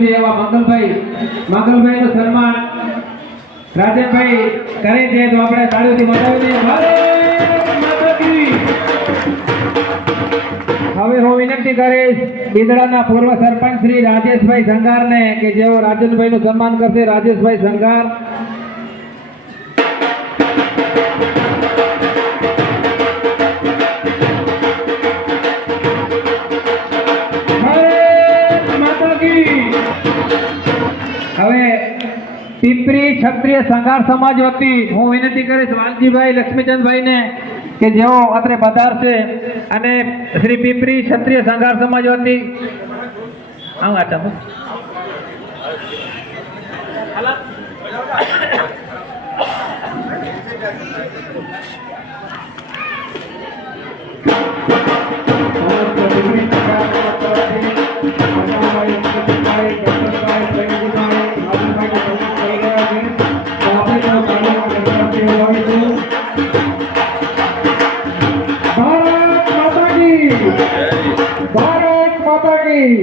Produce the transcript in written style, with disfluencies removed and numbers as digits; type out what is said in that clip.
છે એવા મંગલભાઈ નું સન્માન રાજનભાઈ કરે છે તો આપણે તાળીઓથી વધાવી દઈએ ભારત માતા કી। હવે હું વિનંતી કરીશ બિદડાના પૂર્વ સરપંચ શ્રી રાજેશભાઈ સંઘારને કે જેઓ રાજનભાઈ નું સન્માન કરશે। રાજેશભાઈ સંઘાર હવે પીપરી ક્ષત્રિય સંઘાર સમાજ વતી હું વિનંતી કરીશ વાલજીભાઈ લક્ષ્મીચંદભાઈ ને કે જેઓ અત્રે પધારશે અને શ્રી પીપરી ક્ષત્રિય સંઘાર સમાજ વતી ભારત માતા કી।